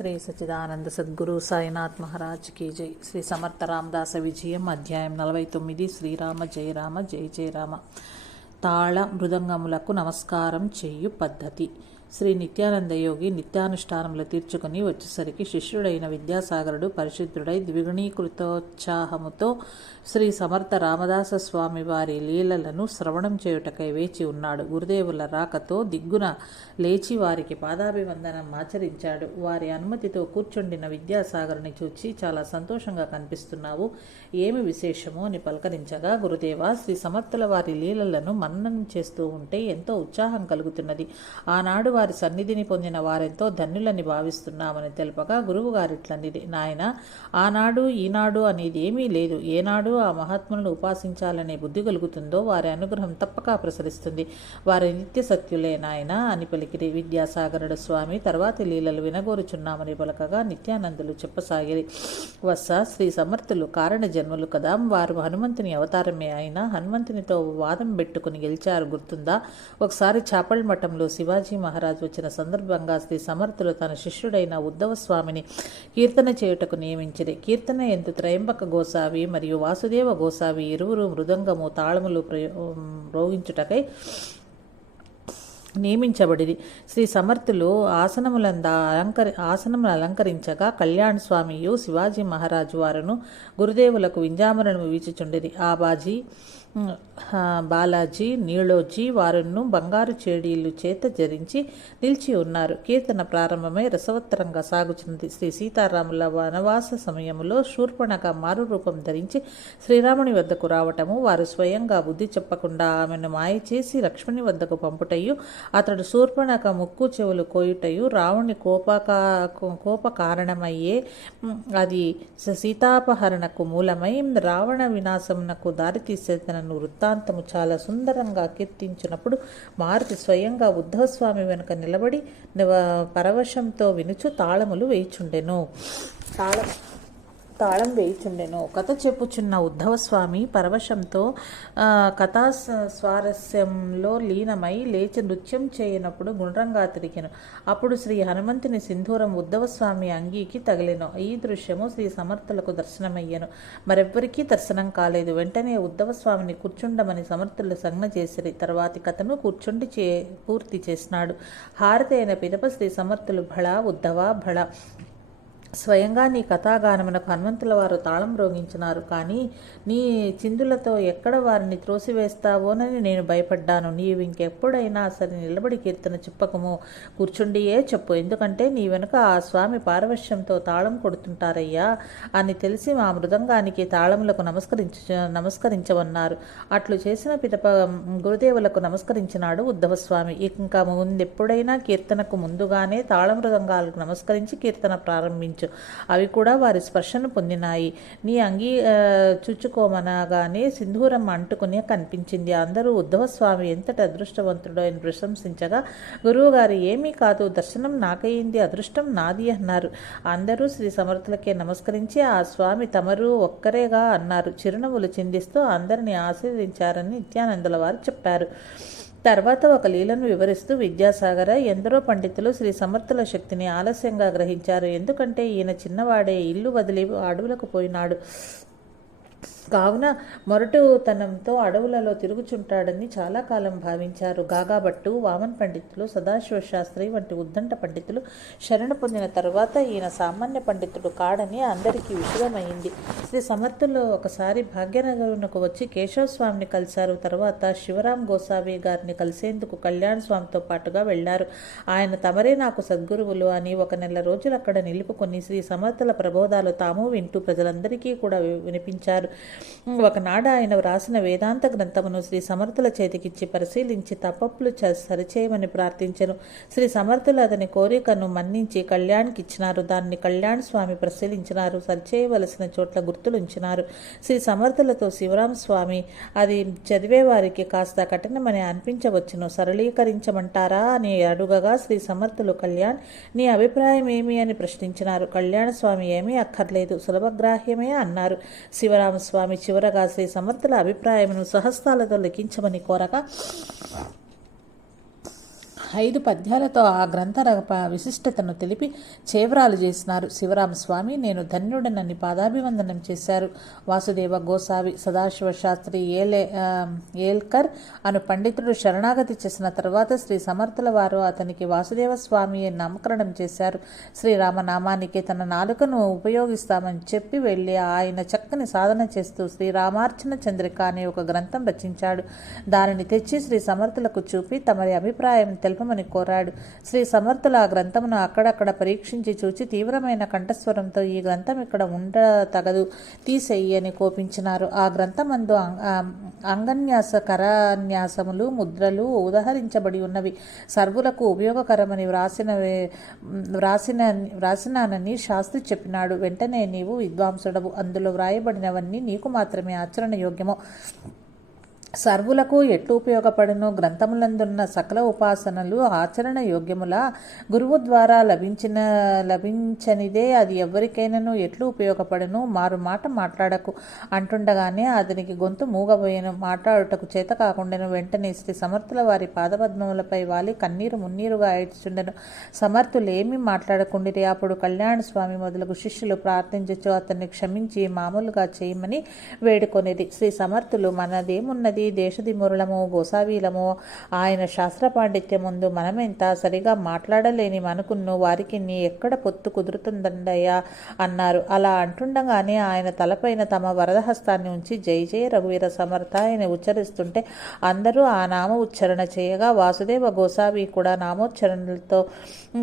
Shri Sachchidananda Sadhguru Sainath Maharaj key జై. శ్రీ సమర్థ రామదాస విజయం అధ్యాయం 49. శ్రీరామ జయ రామ జయ జయ రామ. తాళ మృదంగములకు నమస్కారం చేయు పద్ధతి. శ్రీ నిత్యానంద యోగి నిత్యానుష్ఠానములు తీర్చుకుని వచ్చేసరికి శిష్యుడైన విద్యాసాగరుడు పరిశుద్ధుడై ద్విగుణీకృతోత్సాహముతో శ్రీ సమర్థ రామదాస స్వామి వారి లీలలను శ్రవణం చేయుటకై వేచి ఉన్నాడు. గురుదేవుల రాకతో దిగ్గున లేచి వారికి పాదాభివందనం ఆచరించాడు. వారి అనుమతితో కూర్చుండిన విద్యాసాగరుని చూచి చాలా సంతోషంగా కనిపిస్తున్నావు, ఏమి విశేషమో అని పలకరించగా, గురుదేవ, శ్రీ సమర్థుల వారి లీలలను మననం చేస్తూ ఉంటే ఎంతో ఉత్సాహం కలుగుతున్నది. ఆనాడు వారి సన్నిధిని పొందిన వారెంతో ధన్యులని భావిస్తున్నామని తెలుపగా, గురువు గారిట్లనిది, నాయన, ఆనాడు ఈనాడు అనేది ఏమీ లేదు. ఏనాడు ఆ మహాత్ములను ఉపాసించాలనే బుద్ధి కలుగుతుందో వారి అనుగ్రహం తప్పక ప్రసరిస్తుంది. వారి నిత్య సత్యులే నాయన అని పలికిరి. విద్యాసాగరుడు స్వామి తర్వాతి లీలలు వినగోరుచున్నామని పలకగా, నిత్యానందులు చెప్పసాగిరి. వత్స, శ్రీ సమర్థులు కారణ జన్మలు కదా. వారు హనుమంతుని అవతారమే అయినా హనుమంతునితో వాదం పెట్టుకుని గెలిచారు, గుర్తుందా? ఒకసారి చాపల్ మఠంలో శివాజీ మహారాజ్ వచ్చిన సందర్భంగా శ్రీ సమర్థులు తన శిష్యుడైన ఉద్ధవ స్వామిని కీర్తన చేయుటకు నియమించిరి. కీర్తన ఎందు త్రయంబక గోసావి మరియు వాసుదేవ గోసావి ఇరువురు మృదంగము తాళములు మ్రోగించుటకై నియమించబడిది. శ్రీ సమర్థులు ఆసనములు అలంకరించగా కళ్యాణ స్వామియు శివాజీ మహారాజు వారును గురుదేవులకు వింజామరణము వీచుచుండిరి. బాలాజీ, నీళోజీ వారును బంగారు చేడీలు చేత జరించి నిలిచి ఉన్నారు. కీర్తన ప్రారంభమై రసవత్తరంగా సాగుచున్నది. శ్రీ సీతారాముల వనవాస సమయములో శూర్పణఖ మారు రూపం ధరించి శ్రీరాముని వద్దకు రావటము, వారు స్వయంగా బుద్ధి చెప్పకుండా ఆమెను మాయ చేసి లక్ష్మణి వద్దకు పంపుటయు, అతడు శూర్పణఖ ముక్కు చెవులు కోయుటయు రావణి కోప కారణమయ్యే, అది సీతాపహరణకు మూలమై రావణ వినాశమునకు దారితీసేదనను వృత్తాంతము చాలా సుందరంగా కీర్తించినప్పుడు మారుతి స్వయంగా ఉద్ధవస్వామి వెనుక నిలబడి పరవశంతో వినుచు తాళం వేయుచుండెను. కథ చెప్పుచున్న ఉద్ధవస్వామి పరవశంతో కథా స్వారస్యంలో లీనమై లేచి నృత్యం చేయనప్పుడు గుండ్రంగా తిరిగెను. అప్పుడు శ్రీ హనుమంతుని సింధూరం ఉద్ధవస్వామి అంగీకి తగిలెను. ఈ దృశ్యము శ్రీ సమర్థులకు దర్శనమయ్యను. మరెవ్వరికీ దర్శనం కాలేదు. వెంటనే ఉద్ధవస్వామిని కూర్చుండమని సమర్థులు సంజ్ఞ చేసిరి. తర్వాతి కథను పూర్తి చేసినాడు. హారతి అయిన పిదప శ్రీ సమర్థులు, భళ ఉద్ధవ భళ, స్వయంగా నీ కథాగానమునకు హనుమంతుల వారు తాళం రోగించినారు, కానీ నీ చిందులతో ఎక్కడ వారిని త్రోసివేస్తావోనని నేను భయపడ్డాను. నీవు ఇంకెప్పుడైనా సరే నిలబడి కీర్తన చెప్పకము, కూర్చుండియే చెప్పు, ఎందుకంటే నీ వెనుక ఆ స్వామి పారవశ్యంతో తాళం కొడుతుంటారయ్యా అని తెలిసి మా మృదంగానికి తాళములకు నమస్కరించవన్నారు. అట్లు చేసిన పిదప గురుదేవులకు నమస్కరించినాడు ఉద్ధవస్వామి. ఇంకా ముందెప్పుడైనా కీర్తనకు ముందుగానే తాళ మృదంగాలకు నమస్కరించి కీర్తన ప్రారంభించు, అవి కూడా వారి స్పర్శను పొందినాయి. నీ అంగీ చుచ్చుకోమనగానే సింధూరం అంటుకుని కనిపించింది. అందరూ ఉద్ధవస్వామి ఎంతటి అదృష్టవంతుడో అని ప్రశంసించగా, గురువుగారు, ఏమీ కాదు, దర్శనం నాకయింది, అదృష్టం నాది అన్నారు. అందరూ శ్రీ సమర్థులకే నమస్కరించి ఆ స్వామి తమరు ఒక్కరేగా అన్నారు. చిరునవ్వులు చిందిస్తూ అందరినీ ఆశీర్వదించారని నిత్యానందుల వారు చెప్పారు. తర్వాత ఒక లీలను వివరిస్తూ, విద్యాసాగర, ఎందరో పండితులు శ్రీ సమర్థుల శక్తిని ఆలస్యంగా గ్రహించారు. ఎందుకంటే ఈయన చిన్నవాడే ఇల్లు వదిలి అడవులకు పోయినాడు కావున మొరటుతనంతో అడవులలో తిరుగుచుంటాడని చాలా కాలం భావించారు. గాగాభట్టు, వామన్ పండితులు, సదాశివశాస్త్రి వంటి ఉద్దంట పండితులు శరణ పొందిన తర్వాత ఈయన సామాన్య పండితుడు కాడని అందరికీ విషయమైంది. శ్రీ సమర్థులు ఒకసారి భాగ్యనగరునకు వచ్చి కేశవస్వామిని కలిశారు. తర్వాత శివరాం గోసావి గారిని కలిసేందుకు కళ్యాణ స్వామితో పాటుగా వెళ్లారు. ఆయన తమరే నాకు సద్గురువులు అని 1 నెల రోజులు అక్కడ నిలుపుకొని శ్రీ సమర్థుల ప్రబోధాలు తాము వింటూ ప్రజలందరికీ కూడా వినిపించారు. ఒకనాడు ఆయన వ్రాసిన వేదాంత గ్రంథమును శ్రీ సమర్థుల చేతికిచ్చి పరిశీలించి తప్పప్పులు సరిచేయమని ప్రార్థించెను. శ్రీ సమర్థులు అతని కోరికను మన్నించి కళ్యాణ్కి ఇచ్చినారు. దాన్ని కళ్యాణ స్వామి పరిశీలించినారు. సరిచేయవలసిన చోట్ల గుర్తులుంచినారు. శ్రీ సమర్థులతో శివరామ స్వామి, అది చదివే వారికి కాస్త కఠినమని అనిపించవచ్చును, సరళీకరించమంటారా అని అడుగగా, శ్రీ సమర్థులు, కళ్యాణ్, నీ అభిప్రాయం ఏమి అని ప్రశ్నించినారు. కళ్యాణ స్వామి, ఏమీ అక్కర్లేదు, సులభగ్రాహ్యమే అన్నారు. శివరామస్వామి చివరగా శ్రీ సమర్థుల అభిప్రాయమును సహస్రాలతో లిఖించమని కోరగా, 5 పద్యాలతో ఆ గ్రంథ విశిష్టతను తెలిపి చేవరాలు చేసినారు. శివరామస్వామి నేను ధన్యుడనని పాదాభివందనం చేశారు. వాసుదేవ గోసావి సదాశివ శాస్త్రి ఏల్కర్ అను పండితుడు శరణాగతి చేసిన తర్వాత శ్రీ సమర్థుల వారు అతనికి వాసుదేవ స్వామి నామకరణం చేశారు. శ్రీరామనామానికి తన నాలుకను ఉపయోగిస్తామని చెప్పి వెళ్ళి ఆయన చక్కని సాధన చేస్తూ శ్రీరామార్చన చంద్రిక అనే ఒక గ్రంథం రచించాడు. దానిని తెచ్చి శ్రీ సమర్థులకు చూపి తమరి అభిప్రాయం తెలుపమని కోరాడు. శ్రీ సమర్థుల ఆ గ్రంథమును అక్కడక్కడ పరీక్షించి చూచి తీవ్రమైన కంఠస్వరంతో ఈ గ్రంథం ఇక్కడ తగదు, తీసేయి అని కోపించినారు. ఆ గ్రంథమందు అంగన్యాస కరాన్యాసములు ముద్రలు ఉదహరించబడి ఉన్నవి. సర్వులకు ఉపయోగకరమని వ్రాసినానని శాస్త్రి చెప్పినాడు. వెంటనే నీవు విద్వాంసుడవు, అందులో వ్రాయబడినవన్నీ నీకు మాత్రమే ఆచరణ యోగ్యము. సర్వులకు ఎట్లు ఉపయోగపడును? గ్రంథములందున్న సకల ఉపాసనలు ఆచరణ యోగ్యములా? గురువు ద్వారా లభించనిదే అది ఎవరికైనాను ఎట్లు ఉపయోగపడును? మారు మాట మాట్లాడకు అంటుండగానే అతనికి గొంతు మూగబోయెను. మాట్లాడుటకు చేత కాకుండాను. వెంటనే శ్రీ సమర్థుల వారి పాదపద్మములపై వాలి కన్నీరు మున్నీరుగా ఏడ్చుండెను. సమర్థులేమీ మాట్లాడకుండిరి. అప్పుడు కళ్యాణ స్వామి మొదలగు శిష్యులు ప్రార్థించచ్చు అతన్ని క్షమించి మామూలుగా చేయమని వేడుకొనిది. శ్రీ సమర్థులు మనదేమున్నది, దేశదిమురులము గోసావీలము, ఆయన శాస్త్ర పాండిత్యం ముందు మనమెంత సరిగా మాట్లాడలేని మనకున్ను వారికి నీ ఎక్కడ పొత్తు కుదురుతుందండయ్యా అన్నారు. అలా అంటుండగానే ఆయన తలపైన తమ వరదహస్తాన్ని ఉంచి జై జయ రఘువీర సమర్థ అని ఉచ్చరిస్తుంటే అందరూ ఆ నామ ఉచ్చరణ చేయగా వాసుదేవ గోసావి కూడా నామోచ్చరణలతో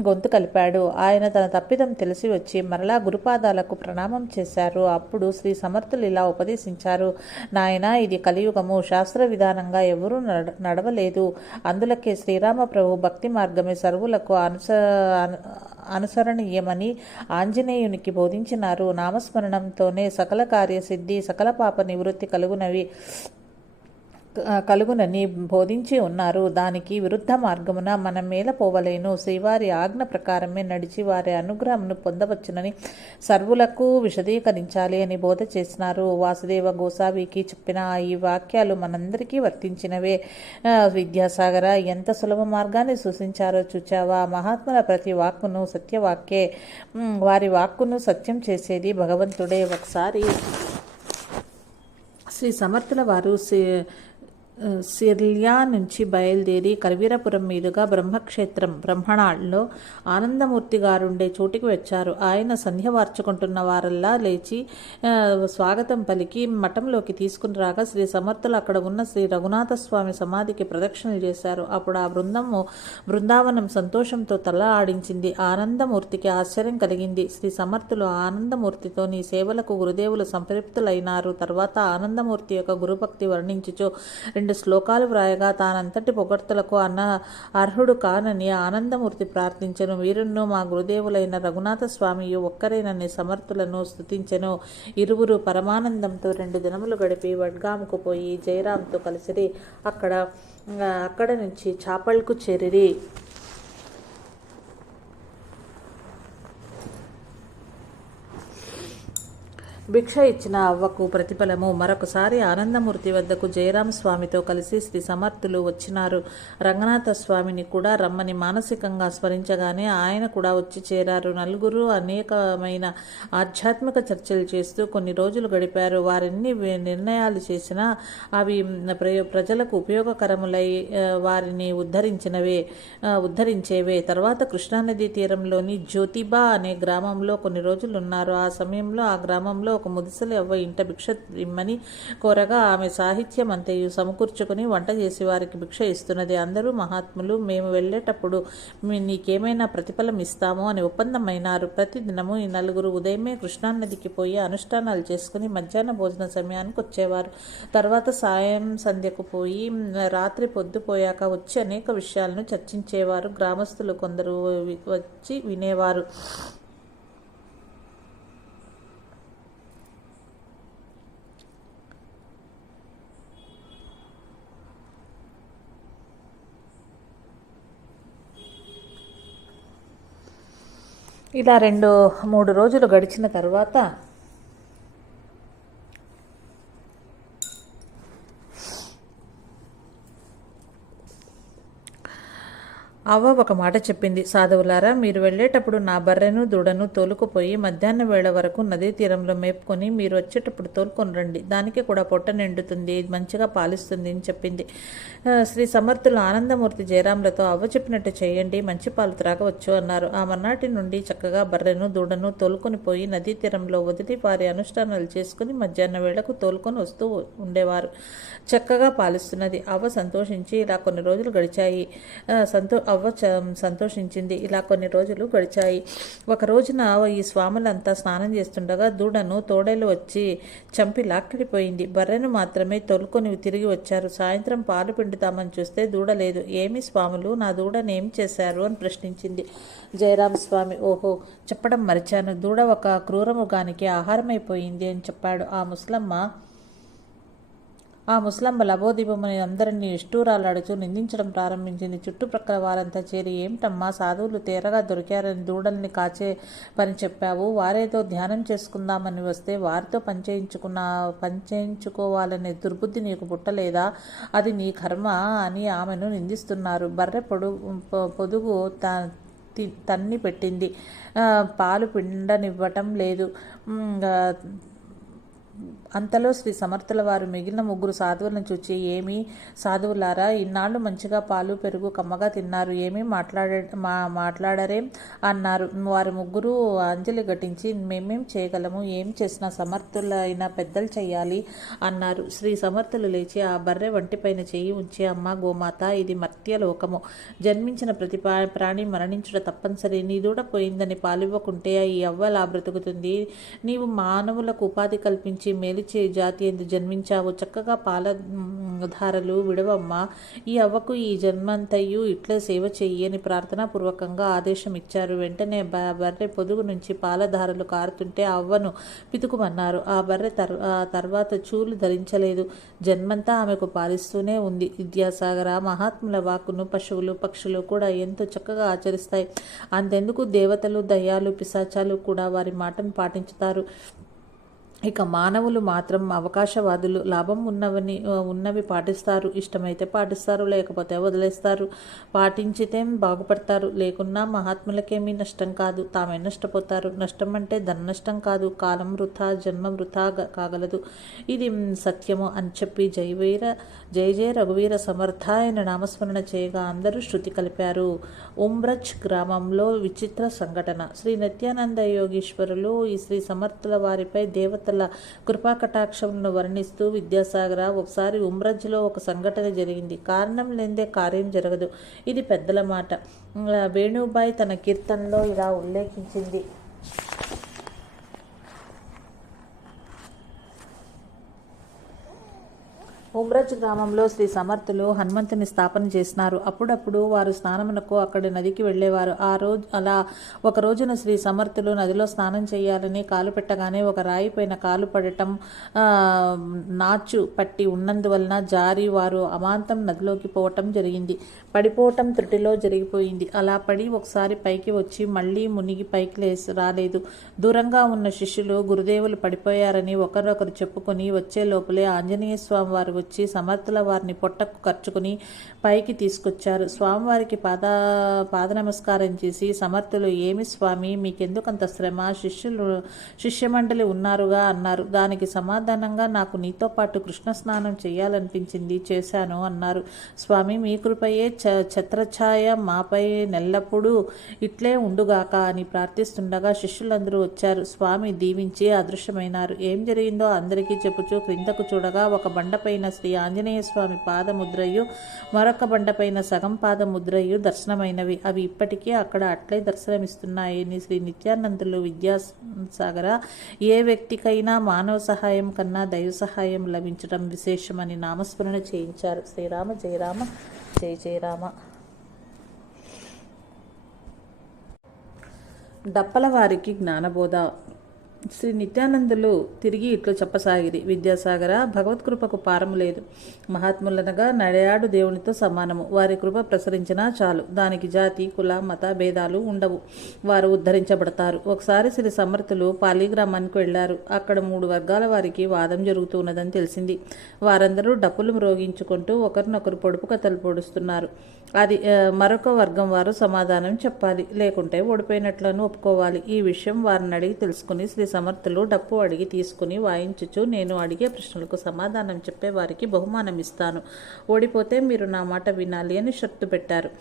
గొంతు కలిపాడు. ఆయన తన తప్పిదం తెలిసి వచ్చి మరలా గురుపాదాలకు ప్రణామం చేశారు. అప్పుడు శ్రీ సమర్థులు ఇలా ఉపదేశించారు. నాయనా, ఇది కలియుగము, శాస్త్ర విధానంగా ఎవరూ నడవలేదు. అందులకే శ్రీరామ ప్రభు భక్తి మార్గమే సర్వులకు అనుసరణీయమని ఆంజనేయునికి బోధించినారు. నామస్మరణంతోనే సకల కార్యసిద్ధి సకల పాప నివృత్తి కలుగునని బోధించి ఉన్నారు. దానికి విరుద్ధ మార్గమున మనం మేలపోవలేను. శ్రీవారి ఆజ్ఞ ప్రకారమే నడిచి వారి అనుగ్రహమును పొందవచ్చునని సర్వులకు విశదీకరించాలి అని బోధ చేసినారు. వాసుదేవ గోసావికి చెప్పిన ఈ వాక్యాలు మనందరికీ వర్తించినవే. విద్యాసాగర, ఎంత సులభ మార్గాన్ని సూచించారో చూచావా? మహాత్ముల ప్రతి వాక్కును సత్యవాక్యే. వారి వాక్కును సత్యం చేసేది భగవంతుడే. ఒకసారి శ్రీ సమర్థుల వారు సిర్లియా నుంచి బయలుదేరి కరవీరపురం మీదుగా బ్రహ్మక్షేత్రం బ్రహ్మణాల్లో ఆనందమూర్తి గారుండే చోటికి వచ్చారు. ఆయన సంధ్య వార్చుకుంటున్న వారల్లా లేచి స్వాగతం పలికి మఠంలోకి తీసుకుని రాగా శ్రీ సమర్థులు అక్కడ ఉన్న శ్రీ రఘునాథ స్వామి సమాధికి ప్రదక్షిణలు చేశారు. అప్పుడు ఆ బృందావనం సంతోషంతో తల ఆడించింది. ఆనందమూర్తికి ఆశ్చర్యం కలిగింది. శ్రీ సమర్థులు ఆనందమూర్తితో నీ సేవలకు గురుదేవులు సంతృప్తులైనారు. తర్వాత ఆనందమూర్తి యొక్క గురుభక్తి వర్ణించుచో 2 శ్లోకాలు వ్రాయగా తానంతటి పొగడ్తలకు అర్హుడు కానని ఆనందమూర్తి ప్రార్థించెను. వీరును మా గురుదేవులైన రఘునాథ స్వామియు ఒక్కరేనని సమర్థులను స్తుతించెను. ఇరువురు పరమానందంతో 2 దినములు గడిపి వడ్గాముకు పోయి జయరాంతో కలిసిరి. అక్కడ నుంచి చాపల్కు చేరిరి. భిక్ష ఇచ్చిన అవ్వకు ప్రతిఫలము. మరొకసారి ఆనందమూర్తి వద్దకు జయరామ స్వామితో కలిసి శ్రీ సమర్థులు వచ్చినారు. రంగనాథ స్వామిని కూడా రమ్మని మానసికంగా స్మరించగానే ఆయన కూడా వచ్చి చేరారు. నలుగురు అనేకమైన ఆధ్యాత్మిక చర్చలు చేస్తూ కొన్ని రోజులు గడిపారు. వారెన్ని నిర్ణయాలు చేసినా అవి ప్రజలకు ఉపయోగకరములై వారిని ఉద్ధరించేవే. తర్వాత కృష్ణానదీ తీరంలోని జ్యోతిబా అనే గ్రామంలో కొన్ని రోజులు ఉన్నారు. ఆ సమయంలో ఆ గ్రామంలో ఒక ముదిసలి అవ్వ ఇంట భిక్ష ఇమ్మని కోరగా ఆమె సాహిత్యం అంతయు సమకూర్చుకుని వంట చేసి వారికి భిక్ష ఇస్తున్నది. అందరూ మహాత్ములు మేము వెళ్ళేటప్పుడు నీకేమైనా ప్రతిఫలం ఇస్తాము అని ఒప్పందమైనారు. ప్రతిదినము ఈ నలుగురు ఉదయమే కృష్ణానదికి పోయి అనుష్ఠానాలు చేసుకుని మధ్యాహ్న భోజన సమయానికి వచ్చేవారు. తర్వాత సాయం సంధ్యకు పోయి రాత్రి పొద్దుపోయాక వచ్చి అనేక విషయాలను చర్చించేవారు. గ్రామస్తులు కొందరు వచ్చి వినేవారు. ఇలా 2-3 రోజులు గడిచిన తర్వాత అవ్వ ఒక మాట చెప్పింది. సాధువులారా, మీరు వెళ్ళేటప్పుడు నా బర్రెను దూడను తోలుకుపోయి మధ్యాహ్నం వేళ వరకు నదీ తీరంలో మేపుకొని మీరు వచ్చేటప్పుడు తోలుకొని రండి. దానికి కూడా పొట్ట నిండుతుంది, మంచిగా పాలిస్తుంది అని చెప్పింది. శ్రీ సమర్థులు ఆనందమూర్తి జయరాములతో అవ్వ చెప్పినట్టు చేయండి, మంచి పాలు త్రాగవచ్చు అన్నారు. ఆ మర్నాటి నుండి చక్కగా బర్రెను దూడను తోలుకొని పోయి నదీ తీరంలో వదిలి వారి అనుష్ఠానాలు చేసుకుని మధ్యాహ్నం వేళకు తోలుకొని వస్తూ ఉండేవారు. చక్కగా పాలిస్తున్నది. అవ్వ సంతోషించి ఇలా కొన్ని రోజులు గడిచాయి. సంతోషించింది. ఇలా కొన్ని రోజులు గడిచాయి. ఒక రోజున ఈ స్వాములంతా స్నానం చేస్తుండగా దూడను తోడేలు వచ్చి చంపి లాక్కిడిపోయింది. బర్రెను మాత్రమే తోలుకొని తిరిగి వచ్చారు. సాయంత్రం పాలు పిండుతామని చూస్తే దూడ లేదు. ఏమి స్వాములు, నా దూడను ఏం చేశారు అని ప్రశ్నించింది. జయరామస్వామి, ఓహో చెప్పడం మరిచాను, దూడ ఒక క్రూరముగానికి ఆహారమైపోయింది అని చెప్పాడు. ఆ ముసలమ్మ లబోదిబమని అందరినీ ఇష్టూరాలాడుచూ నిందించడం ప్రారంభించింది. చుట్టుప్రక్కల వారంతా చేరి, ఏమిటమ్మా సాధువులు తేరగా దొరికారని దూడల్ని కాచే పని చెప్పావు, వారేదో ధ్యానం చేసుకుందామని వస్తే వారితో పంచేయించుకోవాలనే దుర్బుద్ధి నీకు పుట్టలేదా? అది నీ కర్మ అని ఆమెను నిందిస్తున్నారు. బర్రె పొదుగు తన్ని పెట్టింది, పాలు పిండనివ్వటం లేదు. అంతలో శ్రీ సమర్థుల వారు మిగిలిన ముగ్గురు సాధువులను చూచి, ఏమి సాధువులారా, ఇన్నాళ్ళు మంచిగా పాలు పెరుగు కమ్మగా తిన్నారు, ఏమీ మాట్లాడరేం అన్నారు. వారి ముగ్గురు అంజలి ఘటించి, మేమేం చేయగలము, ఏం చేసినా సమర్థులైన పెద్దలు చెయ్యాలి అన్నారు. శ్రీ సమర్థులు లేచి ఆ బర్రె వంటిపైన చెయ్యి ఉంచి, అమ్మ గోమాత, ఇది మర్త్యలోకము, జన్మించిన ప్రతి ప్రాణి మరణించుట తప్పనిసరి. నీ దూడ పోయిందని పాలివ్వకుంటే ఈ అవ్వలా బ్రతుకుతుంది. నీవు మానవులకు ఉపాధి కల్పించి మేలుచే జాతి ఎందు జన్మించావు, చక్కగా పాలధారలు విడవమ్మ. ఈ అవ్వకు ఈ జన్మంతయు ఇట్లా సేవ చెయ్యి అని ప్రార్థనాపూర్వకంగా ఆదేశం ఇచ్చారు. వెంటనే బర్రె పొదుగు నుంచి పాలధారలు కారుతుంటే అవ్వను పితుకుమన్నారు. ఆ బర్రె తర్వాత చూలు ధరించలేదు. జన్మంతా ఆమెకు పాలిస్తూనే ఉంది. విద్యాసాగర, మహాత్ముల వాక్కును పశువులు పక్షులు కూడా ఎంతో చక్కగా ఆచరిస్తాయి. అంతెందుకు దేవతలు దయ్యాలు పిశాచాలు కూడా వారి మాటను పాటించుతారు. ఇక మానవులు మాత్రం అవకాశవాదులు, లాభం ఉన్నవి పాటిస్తారు. ఇష్టమైతే పాటిస్తారు, లేకపోతే వదిలేస్తారు. పాటించితే బాగుపడతారు, లేకున్నా మహాత్ములకేమీ నష్టం కాదు, తామే నష్టపోతారు. నష్టం అంటే ధన నష్టం కాదు, కాలం వృథా, జన్మ వృథా కాగలదు. ఇది సత్యము అని చెప్పి జయ జయ రఘువీర సమర్థ ఆయన నామస్మరణ చేయగా అందరూ శృతి కలిపారు. ఉమ్రజ్ గ్రామంలో విచిత్ర సంఘటన. శ్రీ నిత్యానంద యోగీశ్వరులు ఈ శ్రీ సమర్థుల వారిపై దేవతల కృపాకటాక్షములను వర్ణిస్తూ, విద్యాసాగర, ఒకసారి ఉమ్రజ్లో ఒక సంఘటన జరిగింది. కారణం లేదే కార్యం జరగదు. ఇది పెద్దల మాట. వేణుబాయి తన కీర్తనలో ఇలా ఉల్లేఖించింది. ఉమ్రజ్ గ్రామంలో శ్రీ సమర్థులు హనుమంతుని స్థాపన చేసినారు. అప్పుడప్పుడు వారు స్నానమునకు అక్కడి నదికి వెళ్ళేవారు. ఒక రోజున శ్రీ సమర్థులు నదిలో స్నానం చేయాలని కాలు పెట్టగానే ఒక రాయి పైన కాలు పడటం, నాచు పట్టి ఉన్నందువలన జారి వారు అమాంతం నదిలోకి పోవటం జరిగింది. పడిపోవటం త్రుటిలో జరిగిపోయింది. అలా పడి ఒకసారి పైకి వచ్చి మళ్ళీ మునిగి పైకి రాలేదు. దూరంగా ఉన్న శిష్యులు గురుదేవులు పడిపోయారని ఒకరొకరు చెప్పుకొని వచ్చే లోపలే ఆంజనేయ స్వామి వారు వచ్చి సమర్థుల వారిని పొట్టకు ఖర్చుకుని పైకి తీసుకొచ్చారు. స్వామివారికి పాద నమస్కారం చేసి సమర్థులు, ఏమి స్వామి, మీకెందుకంత శ్రమ, శిష్యమండలి ఉన్నారుగా అన్నారు. దానికి సమాధానంగా, నాకు నీతో పాటు కృష్ణ స్నానం చేయాలనిపించింది, చేశాను అన్నారు. స్వామి, మీ కృపయే ఛత్రఛాయ మాపై నెల్లప్పుడూ ఇట్లే ఉండుగాక అని ప్రార్థిస్తుండగా శిష్యులందరూ వచ్చారు. స్వామి దీవించి అదృశ్యమైనారు. ఏం జరిగిందో అందరికీ చెప్పుచూ క్రిందకు చూడగా ఒక బండపైన శ్రీ ఆంజనేయ స్వామి పాదముద్రయు మరొక బండపైన సగం పాదముద్రయు దర్శనమైనవి. అవి ఇప్పటికీ అక్కడ అట్లే దర్శనమిస్తున్నాయని శ్రీ నిత్యానందులు విద్యాసాగర, ఏ వ్యక్తికైనా మానవ సహాయం కన్నా దైవ సహాయం లభించడం విశేషమని నామస్మరణ చేయించారు. శ్రీరామ జయ రామ, జయ జయ రామ. దప్పల వారికి జ్ఞానబోధ. శ్రీ నిత్యానందులు తిరిగి ఇట్లు చెప్పసాగిరి. విద్యాసాగర, భగవత్కృపకు పారము లేదు. మహాత్ములనగా నడయాడు దేవునితో సమానము. వారి కృప ప్రసరించినా చాలు. దానికి జాతి, కుల, మత భేదాలు ఉండవు. వారు ఉద్ధరించబడతారు. ఒకసారి శ్రీ సమర్థులు పాలిగ్రామానికి వెళ్లారు. అక్కడ 3 వర్గాల వారికి వాదం జరుగుతున్నదని తెలిసింది. వారందరూ డప్పులు మ్రోగించుకుంటూ ఒకరినొకరు పొడుపు కథలు పొడుస్తున్నారు. అది మరొక వర్గం వారు సమాధానం చెప్పాలి, లేకుంటే ఓడిపోయినట్లను ఒప్పుకోవాలి. ఈ విషయం వారిని అడిగి తెలుసుకుని శ్రీ సమర్థులు డప్పు అడిగి తీసుకుని వాయించుచు, నేను అడిగే ప్రశ్నలకు సమాధానం చెప్పే వారికి బహుమానం ఇస్తాను, ఓడిపోతే మీరు నా మాట వినాలి అని షరతు పెట్టారు.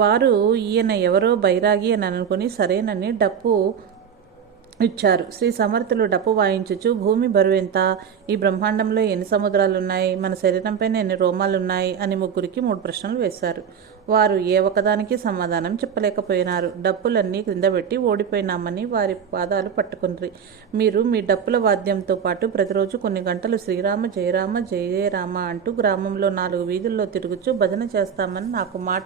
వారు ఈయన ఎవరో బైరాగి అని అనుకుని సరేనని డప్పు ఇచ్చారు. శ్రీ సమర్థులు డప్పు వాయించుచు, భూమి బరువెంత, ఈ బ్రహ్మాండంలో ఎన్ని సముద్రాలున్నాయి, మన శరీరంపైన ఎన్ని రోమాలున్నాయి అని ముగ్గురికి 3 ప్రశ్నలు వేశారు. వారు ఏ ఒకదానికి సమాధానం చెప్పలేకపోయినారు. డప్పులన్నీ క్రింద పెట్టి ఓడిపోయినామని వారి పాదాలు పట్టుకుని, మీరు మీ డప్పుల వాద్యంతో పాటు ప్రతిరోజు కొన్ని గంటలు శ్రీరామ జయరామ జయ రామ అంటూ గ్రామంలో 4 వీధుల్లో తిరుగుచు భజన చేస్తామని నాకు మాట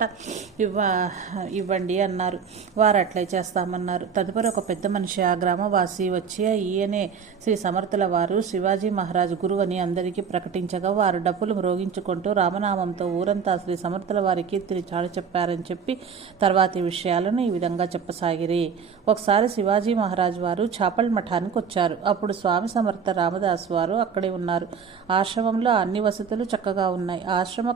ఇవ్వండి అన్నారు. వారు అట్లే చేస్తామన్నారు. తదుపరి ఒక పెద్ద మనిషి, ఆ గ్రామవాసి వచ్చి, ఈయనే శ్రీ సమర్థుల వారు, శివాజీ మహారాజ్ గురువు అని అందరికీ ప్రకటించగా, వారు డప్పులు మ్రోగించుకుంటూ రామనామంతో ఊరంతా శ్రీ సమర్థుల వారి కీర్తిని చాలు చెప్పారని చెప్పి తర్వాతి విషయాలను ఈ విధంగా చెప్పసాగిరి. ఒకసారి శివాజీ మహారాజ్ వారు చాపల్ మఠానికి వచ్చారు. అప్పుడు స్వామి సమర్థ రామదాస్ వారు అక్కడే ఉన్నారు. ఆశ్రమంలో అన్ని వసతులు చక్కగా ఉన్నాయి. ఆశ్రమ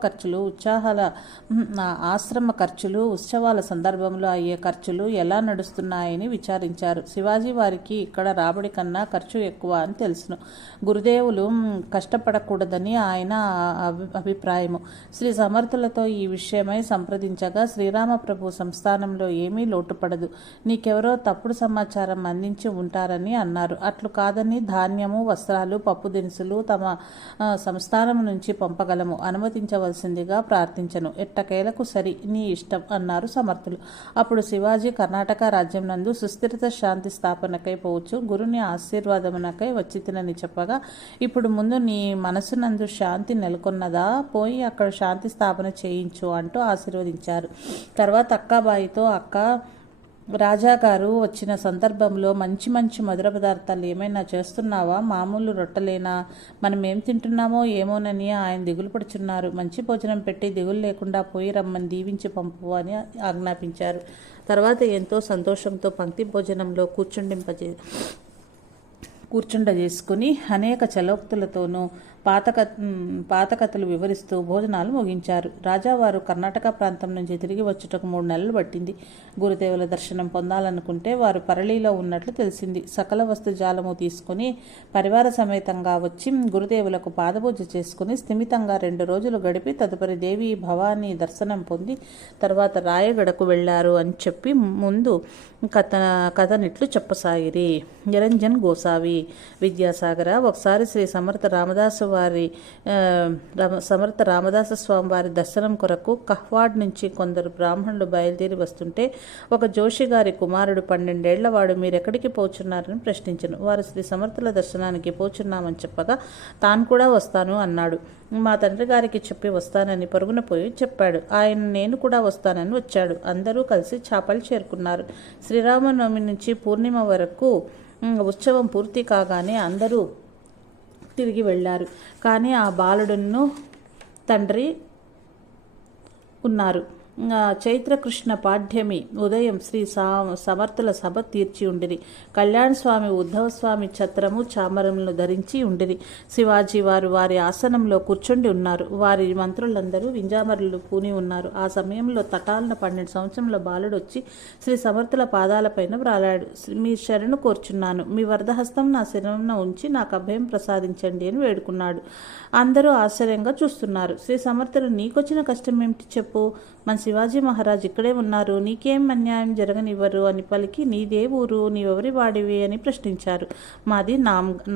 ఖర్చులు ఉత్సవాల సందర్భంలో అయ్యే ఖర్చులు ఎలా నడుస్తున్నాయని విచారించారు. శివాజీ వారికి ఇక్కడ రాబడి కన్నా ఖర్చు ఎక్కువ అని తెలుసును. గురుదేవులు కష్టపడకూడదని ఆయన అభిప్రాయము. శ్రీ సమర్థులతో ఈ విషయమై సంప్రదించగా, శ్రీరామప్రభు సంస్థానంలో ఏమీ లోటుపడదు, నీకెవరో తప్పుడు సమాచారం అందించి ఉంటారని అన్నారు. అట్లు కాదని ధాన్యము, వస్త్రాలు, పప్పు దినుసులు తమ సంస్థానం నుంచి పంపగలము, అనుమతించవలసిందిగా ప్రార్థించను. ఎట్టకేలకు సరి, నీ ఇష్టం అన్నారు సమర్థులు. అప్పుడు శివాజీ కర్ణాటక రాజ్యం నందు సుస్థిరత శాంతి స్థాపనకై పోవచ్చు, గురుని ఆశీర్వాదమునకై వచ్చి తినని చెప్పగా, ఇప్పుడు ముందు నీ మనసునందు శాంతి నెలకొన్నదా, పోయి అక్కడ శాంతి స్థాపన చేయించు అంటూ ఆశీర్వదించారు. తర్వాత అక్కాబాయితో, అక్క, రాజాగారు వచ్చిన సందర్భంలో మంచి మంచి మధుర పదార్థాలు ఏమైనా చేస్తున్నావా, మామూలు రొట్టెలేనా, మనం ఏం తింటున్నామో ఏమోనని ఆయన దిగులు పడుచున్నారు, మంచి భోజనం పెట్టి దిగులు లేకుండా పోయి రమ్మని దీవించి పంపు అని ఆజ్ఞాపించారు. తర్వాత ఎంతో సంతోషంతో పంక్తి భోజనంలో కూర్చుండజేసుకుని అనేక చలోక్తులతోనూ పాత కథలు వివరిస్తూ భోజనాలు ముగించారు. రాజావారు కర్ణాటక ప్రాంతం నుంచి తిరిగి వచ్చుటకు 3 నెలలు పట్టింది. గురుదేవుల దర్శనం పొందాలనుకుంటే వారు పరళిలో ఉన్నట్లు తెలిసింది. సకల వస్తు జాలము తీసుకుని పరివార సమేతంగా వచ్చి గురుదేవులకు పాదపూజ చేసుకుని స్థిమితంగా 2 రోజులు గడిపి తదుపరి దేవి భవానీ దర్శనం పొంది తర్వాత రాయగడకు వెళ్లారు అని చెప్పి ముందు కథనిట్లు చెప్పసాగిరి. నిరంజన్ గోసావి. విద్యాసాగర, ఒకసారి శ్రీ సమర్థ రామదాస స్వామి వారి దర్శనం కొరకు కహ్వాడ్ నుంచి కొందరు బ్రాహ్మణులు బయలుదేరి వస్తుంటే ఒక జోషి గారి కుమారుడు 12 ఏళ్లవాడు మీరెక్కడికి పోచున్నారని ప్రశ్నించను. వారు శ్రీ సమర్థుల దర్శనానికి పోచున్నామని చెప్పగా తాను కూడా వస్తాను అన్నాడు. మా తండ్రి గారికి చెప్పి వస్తానని పరుగున పోయి చెప్పాడు. ఆయన నేను కూడా వస్తానని వచ్చాడు. అందరూ కలిసి చాపలు చేరుకున్నారు. శ్రీరామనవమి నుంచి పూర్ణిమ వరకు ఉత్సవం పూర్తి కాగానే అందరూ తిరిగి వెళ్ళారు. కానీ ఆ బాలుడును తండ్రి ఉన్నారు. చైత్రకృష్ణ పాఠ్యమి ఉదయం శ్రీ సమర్థుల సభ తీర్చి ఉండిరి. కళ్యాణ స్వామి ఉద్ధవస్వామి ఛత్రము చామరములను ధరించి ఉండిరి. శివాజీ వారు వారి ఆసనంలో కూర్చుండి ఉన్నారు. వారి మంత్రులందరూ వింజామరులు పూని ఉన్నారు. ఆ సమయంలో తటాలన 12 సంవత్సరంలో బాలుడు వచ్చి శ్రీ సమర్థుల పాదాలపైన వ్రాలాడు. మీ శరణు కోర్చున్నాను, మీ వరదహస్తం నా శరణున ఉంచి నాకు అభయం ప్రసాదించండి అని వేడుకున్నాడు. అందరూ ఆశ్చర్యంగా చూస్తున్నారు. శ్రీ సమర్థులు, నీకొచ్చిన కష్టం ఏమిటి చెప్పు, మన శివాజీ మహారాజ్ ఇక్కడే ఉన్నారు, నీకేం అన్యాయం జరగనివ్వరు అని పలికి, నీదే ఊరు, నీవెవరి వాడివి అని ప్రశ్నించారు. మాది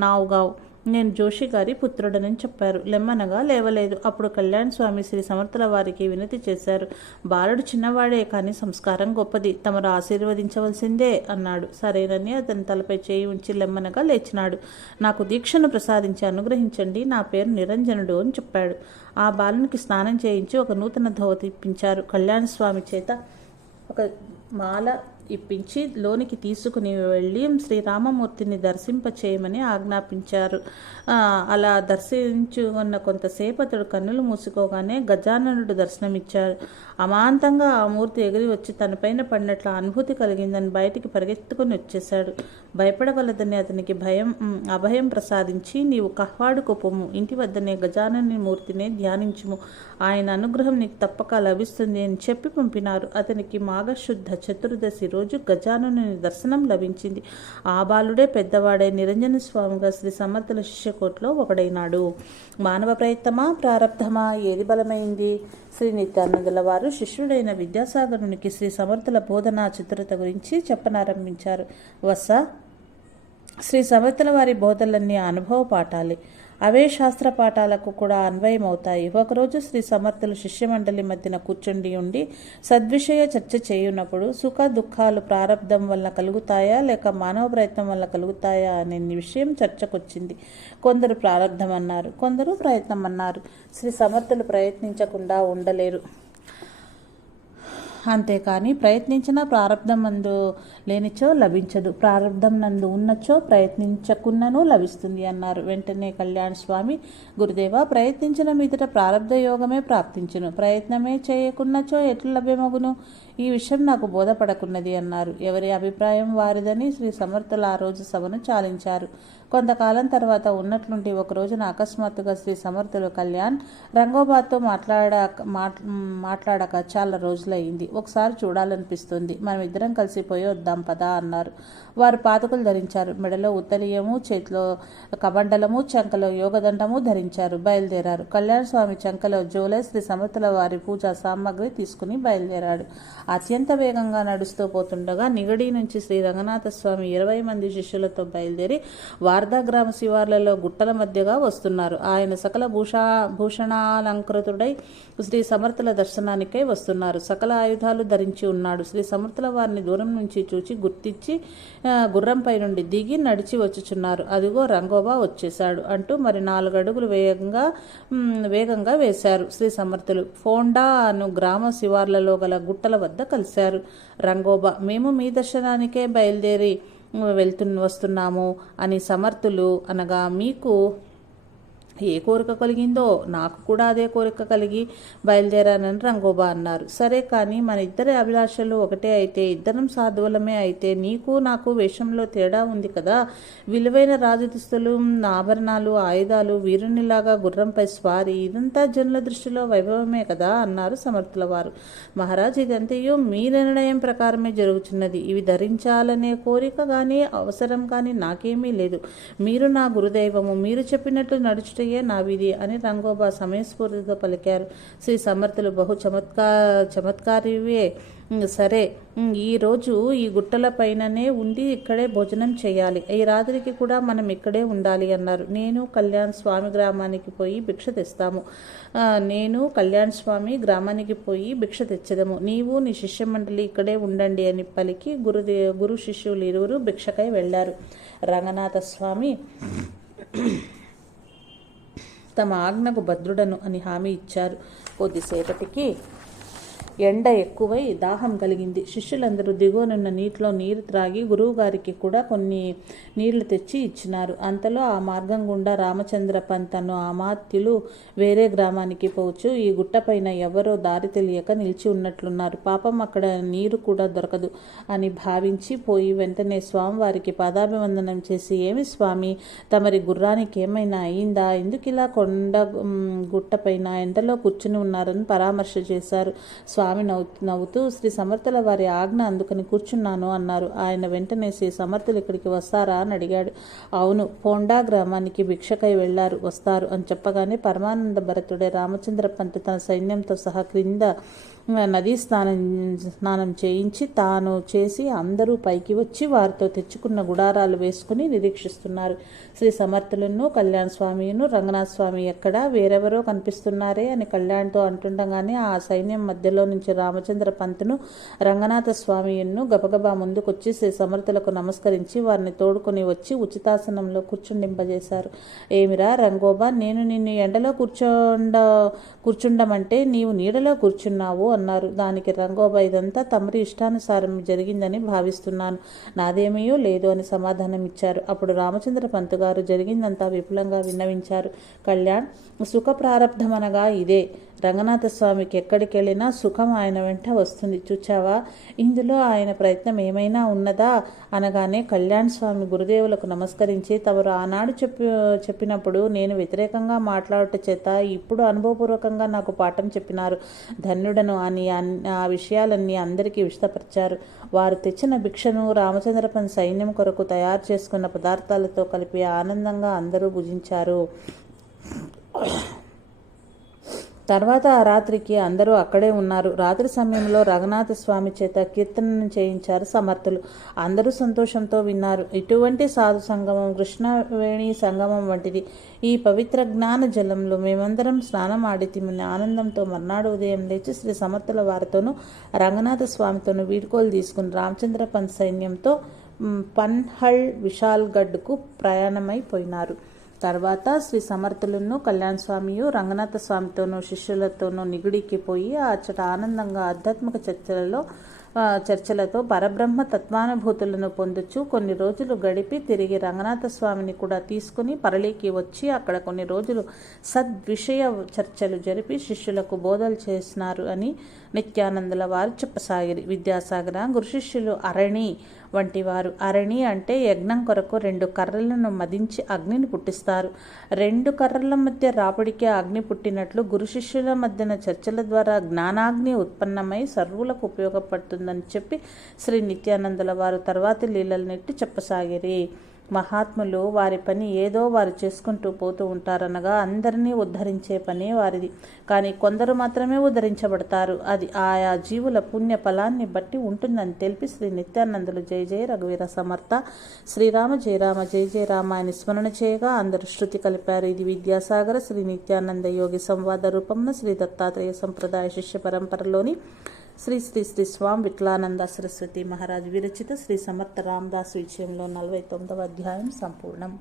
నావుగావ్, నేను జోషి గారి పుత్రుడనని చెప్పారు. లెమ్మనగా లేవలేదు. అప్పుడు కళ్యాణ స్వామి శ్రీ సమర్థుల వారికి వినతి చేశారు. బాలుడు చిన్నవాడే కానీ సంస్కారం గొప్పది, తమరు ఆశీర్వదించవలసిందే అన్నాడు. సరేనని అతని తలపై చేయి ఉంచి లెమ్మనగా లేచినాడు. నాకు దీక్షను ప్రసాదించి అనుగ్రహించండి, నా పేరు నిరంజనుడు అని చెప్పాడు. ఆ బాలునికి స్నానం చేయించి ఒక నూతన ధోవతి ఇప్పించారు. కళ్యాణ స్వామి చేత ఒక మాల ఇప్పించి లోనికి తీసుకుని వెళ్ళి శ్రీరామమూర్తిని దర్శింపచేయమని ఆజ్ఞాపించారు. అలా దర్శించుకున్న కొంతసేపు అతడు కన్నులు మూసుకోగానే గజాననుడు దర్శనమిచ్చాడు. అమాంతంగా ఆ మూర్తి ఎగిరి వచ్చి తనపైన పడినట్లు అనుభూతి కలిగిందని బయటికి పరిగెత్తుకుని వచ్చేశాడు. భయపడవలదని అతనికి అభయం ప్రసాదించి, నీవు కహ్వాడుకు పొమ్ము, ఇంటి వద్దనే గజానని మూర్తిని ధ్యానించుము, ఆయన అనుగ్రహం నీకు తప్పక లభిస్తుంది అని చెప్పి పంపినారు. అతనికి మాఘశుద్ధ చతుర్దశి రోజు గజాననుని దర్శనం లభించింది. ఆ బాలుడే పెద్దవాడై నిరంజన స్వామిగా శ్రీ సమర్థుల శిష్యకోట్లో ఒకడైనాడు. మానవ ప్రయత్నమా ప్రారబ్ధమా ఏది బలమైంది? శ్రీ నిత్యానందుల వారు శిష్యుడైన విద్యాసాగరునికి శ్రీ సమర్థుల బోధనా చిత్రత గురించి చెప్పనారంభించారు. శ్రీ సమర్థుల వారి బోధలన్నీ అనుభవ పాఠాలే. అవే శాస్త్ర పాఠాలకు కూడా అన్వయమవుతాయి. ఒకరోజు శ్రీ సమర్థులు శిష్యమండలి మధ్యన కూర్చుండి ఉండి సద్విషయ చర్చ చేయున్నప్పుడు సుఖ దుఃఖాలు ప్రారబ్ధం వల్ల కలుగుతాయా లేక మానవ ప్రయత్నం వల్ల కలుగుతాయా అనే విషయం చర్చకొచ్చింది. కొందరు ప్రారబ్ధం అన్నారు, కొందరు ప్రయత్నం అన్నారు. శ్రీ సమర్థులు ప్రయత్నించకుండా ఉండలేరు, అంతేకాని ప్రయత్నించిన ప్రారబ్ధం నందు లేనిచో లభించదు, ప్రారబ్ధం నందు ఉన్నచో ప్రయత్నించకున్నను లభిస్తుంది అన్నారు. వెంటనే కళ్యాణ స్వామి, గురుదేవ, ప్రయత్నించిన మీదట ప్రారబ్ధ యోగమే ప్రాప్తించును, ప్రయత్నమే చేయకున్నచో ఎట్లు లభ్యమగును? ఈ విషయం నాకు బోధపడకున్నది అన్నారు. ఎవరి అభిప్రాయం వారిదని శ్రీ సమర్థులు ఆ రోజు సభను చాలించారు. కొంతకాలం తర్వాత ఉన్నట్లుండి ఒక రోజున అకస్మాత్తుగా శ్రీ సమర్థులు, కళ్యాణ్, రంగోబాతో మాట్లాడక చాలా రోజులయ్యింది, ఒకసారి చూడాలనిపిస్తుంది, మనం ఇద్దరం కలిసిపోయి వద్దాం పదా అన్నారు. వారు పాదుకలు ధరించారు, మెడలో ఉత్తరీయము, చేతిలో కబండలము, చంకలో యోగదండము ధరించారు. బయలుదేరారు. కళ్యాణ స్వామి చంకలో జోలే శ్రీ సమర్థుల వారి పూజా సామాగ్రి తీసుకుని బయలుదేరాడు. అత్యంత వేగంగా నడుస్తూ పోతుండగా నిగడి నుంచి శ్రీ రంగనాథ స్వామి 20 మంది శిష్యులతో బయలుదేరి వార్దా గ్రామ శివార్లలో గుట్టల మధ్యగా వస్తున్నారు. ఆయన సకల భూషణాలంకృతుడై శ్రీ సమర్థుల దర్శనానికై వస్తున్నారు. సకల ఆయుధాలు ధరించి ఉన్నాడు. శ్రీ సమర్థుల వారిని దూరం నుంచి చూచి గుర్తించి గుర్రంపై నుండి దిగి నడిచి వచ్చుచున్నారు. అదిగో రంగోబా వచ్చేశాడు అంటూ మరి 4 అడుగులు వేగంగా వేశారు. శ్రీ సమర్థులు ఫోండా అను గ్రామ శివార్లలో గల గుట్టల వద్ద కలిశారు. రంగోబా, మేము మీ దర్శనానికే బయలుదేరి వస్తున్నాము అని సమర్థులు అనగా, మీకు ఏ కోరిక కలిగిందో నాకు కూడా అదే కోరిక కలిగి బయలుదేరానని రంగోబా అన్నారు. సరే, కానీ మన ఇద్దరి అభిలాషలు ఒకటే అయితే, ఇద్దరం సాధువులమే అయితే, నీకు నాకు వేషంలో తేడా ఉంది కదా, విలువైన రాజదుస్తులు, ఆభరణాలు, ఆయుధాలు, వీరునిలాగా గుర్రంపై స్వారీ, ఇదంతా జనుల దృష్టిలో వైభవమే కదా అన్నారు సమర్థుల వారు. మహారాజ్, ఇదంతయు మీ నిర్ణయం ప్రకారమే జరుగుతున్నది. ఇవి ధరించాలనే కోరిక కానీ అవసరం కానీ నాకేమీ లేదు. మీరు నా గురుదైవము, మీరు చెప్పినట్లు నడుచుట నా విధి అని రంగోబా సమయస్ఫూర్తితో పలికారు. శ్రీ సమర్థులు, బహు చమత్కారివే. సరే, ఈరోజు ఈ గుట్టల పైననే ఉండి ఇక్కడే భోజనం చేయాలి, ఈ రాత్రికి కూడా మనం ఇక్కడే ఉండాలి అన్నారు. నేను కళ్యాణ్ స్వామి గ్రామానికి పోయి భిక్ష తెచ్చదము, నీవు నీ శిష్య మండలి ఇక్కడే ఉండండి అని పలికి గురు శిష్యులు ఇరువురు భిక్షకై వెళ్లారు. రంగనాథ స్వామి తమ ఆజ్ఞకు భద్రుడను అని హామీ ఇచ్చారు. కొద్దిసేపటికి ఎండ ఎక్కువై దాహం కలిగింది. శిష్యులందరూ దిగువనున్న నీటిలో నీరు త్రాగి గురువుగారికి కూడా కొన్ని నీళ్లు తెచ్చి ఇచ్చినారు. అంతలో ఆ మార్గం గుండా రామచంద్ర పంత్ అను అమాత్యులు వేరే గ్రామానికి పోవచ్చు. ఈ గుట్టపైన ఎవరో దారి తెలియక నిలిచి ఉన్నట్లున్నారు, పాపం అక్కడ నీరు కూడా దొరకదు అని భావించి పోయి వెంటనే స్వామివారికి పాదాభివందనం చేసి, ఏమి స్వామి, తమరి గుర్రానికి ఏమైనా అయిందా, ఎందుకు ఇలా కొండ గుట్టపైన ఎండలో కూర్చుని ఉన్నారని పరామర్శ చేశారు. స్వామి నవ్వుతూ, శ్రీ సమర్థుల వారి ఆజ్ఞ అందుకని కూర్చున్నాను అన్నారు. ఆయన వెంటనే శ్రీ సమర్థులు ఇక్కడికి వస్తారా అని అడిగాడు. అవును, పోండా గ్రామానికి భిక్షకై వస్తారు అని చెప్పగానే పరమానంద భరతుడే రామచంద్ర పంత్ తన సైన్యంతో సహా క్రింద నదీ స్నానం చేయించి తాను చేసి అందరూ పైకి వచ్చి వారితో తెచ్చుకున్న గుడారాలు వేసుకుని నిరీక్షిస్తున్నారు. శ్రీ సమర్థులను, కళ్యాణ స్వామిను, రంగనాథ స్వామి ఎక్కడా, వేరెవరో కనిపిస్తున్నారే అని కళ్యాణ్తో అంటుండగానే ఆ సైన్యం మధ్యలో నుంచి రామచంద్ర పంతును, రంగనాథ స్వామిను గబగబా ముందుకొచ్చి శ్రీ సమర్థులకు నమస్కరించి వారిని తోడుకొని వచ్చి ఉచితాసనంలో కూర్చుండింపజేశారు. ఏమిరా రంగోబా, నేను నిన్ను ఎండలో కూర్చుండమంటే నీవు నీడలో కూర్చున్నావు అన్నారు. దానికి రంగోబా, ఇదంతా తమరి ఇష్టానుసారం జరిగిందని భావిస్తున్నాను, నాదేమీయో లేదు అని సమాధానం ఇచ్చారు. అప్పుడు రామచంద్ర పంతు గారు జరిగిందంతా విపులంగా విన్నవించారు. కళ్యాణ్, సుఖ ప్రారబ్ధమనగా ఇదే. రంగనాథ స్వామికి ఎక్కడికెళ్ళినా సుఖం ఆయన వెంట వస్తుంది, చూచావా? ఇందులో ఆయన ప్రయత్నం ఏమైనా ఉన్నదా అనగానే కళ్యాణ్ స్వామి గురుదేవులకు నమస్కరించి, తమరు ఆనాడు చెప్పినప్పుడు నేను వ్యతిరేకంగా మాట్లాడుట చేత ఇప్పుడు అనుభవపూర్వకంగా నాకు పాఠం చెప్పినారు, ధన్యుడను అని ఆ విషయాలన్నీ అందరికీ విశదపరిచారు. వారు తెచ్చిన భిక్షను రామచంద్రపన్ సైన్యం కొరకు తయారు చేసుకున్న పదార్థాలతో కలిపి ఆనందంగా అందరూ భుజించారు. తర్వాత ఆ రాత్రికి అందరూ అక్కడే ఉన్నారు. రాత్రి సమయంలో రఘునాథ స్వామి చేత కీర్తనను చేయించారు సమర్థులు. అందరూ సంతోషంతో విన్నారు. ఇటువంటి సాధు సంగమం కృష్ణవేణి సంగమం వంటిది. ఈ పవిత్ర జ్ఞాన జలంలో మేమందరం స్నానం ఆడితిమని ఆనందంతో మర్నాడు ఉదయం లేచి శ్రీ సమర్థుల వారితోనూ రంగనాథ స్వామితోనూ వీడ్కోలు తీసుకుని రామచంద్ర పంత్ సైన్యంతో పన్హల్ విశాల్గఢ్కు ప్రయాణమైపోయినారు. తర్వాత శ్రీ సమర్థులను కళ్యాణ స్వామియు రంగనాథ స్వామితోనూ శిష్యులతోనూ నిగుడికి పోయి అచ్చట ఆనందంగా ఆధ్యాత్మిక చర్చలతో పరబ్రహ్మ తత్వానుభూతులను పొందుచు కొన్ని రోజులు గడిపి తిరిగి రంగనాథ స్వామిని కూడా తీసుకుని పరళికి వచ్చి అక్కడ కొన్ని రోజులు సద్విషయ చర్చలు జరిపి శిష్యులకు బోధలు చేసినారు అని నిత్యానందుల వారు చెప్పసాగిరి. విద్యాసాగర గురు శిష్యులు అరణి వంటివారు. అరణి అంటే యజ్ఞం కొరకు 2 కర్రలను మదించి అగ్నిని పుట్టిస్తారు. 2 కర్రల మధ్య రాపిడికి అగ్ని పుట్టినట్లు గురు శిష్యుల మధ్యన చర్చల ద్వారా జ్ఞానాగ్ని ఉత్పన్నమై సర్వులకు ఉపయోగపడుతుందని చెప్పి శ్రీ నిత్యానందుల వారు తర్వాతి లీలలన్నిటి చెప్పసాగిరి. మహాత్ములు వారి పని ఏదో వారు చేసుకుంటూ పోతూ ఉంటారనగా అందరినీ ఉద్ధరించే పనే వారిది. కానీ కొందరు మాత్రమే ఉద్ధరించబడతారు. అది ఆయా జీవుల పుణ్య ఫలాన్ని బట్టి ఉంటుందని తెలిపి శ్రీ నిత్యానందులు జయ జయ రఘువీర సమర్థ, శ్రీరామ జయ రామ జయ జయ రామ అని స్మరణ చేయగా అందరూ శృతి కలిపారు. ఇది విద్యాసాగర శ్రీ నిత్యానంద యోగి సంవాద రూపంలో శ్రీ దత్తాత్రేయ సంప్రదాయ శిష్య పరంపరలోని శ్రీ శ్రీ శ్రీ స్వామి విఠలానంద సరస్వతి మహారాజ్ విరచిత శ్రీ సమర్థ రామదాసు విజయంలో 49వ అధ్యాయం సంపూర్ణం.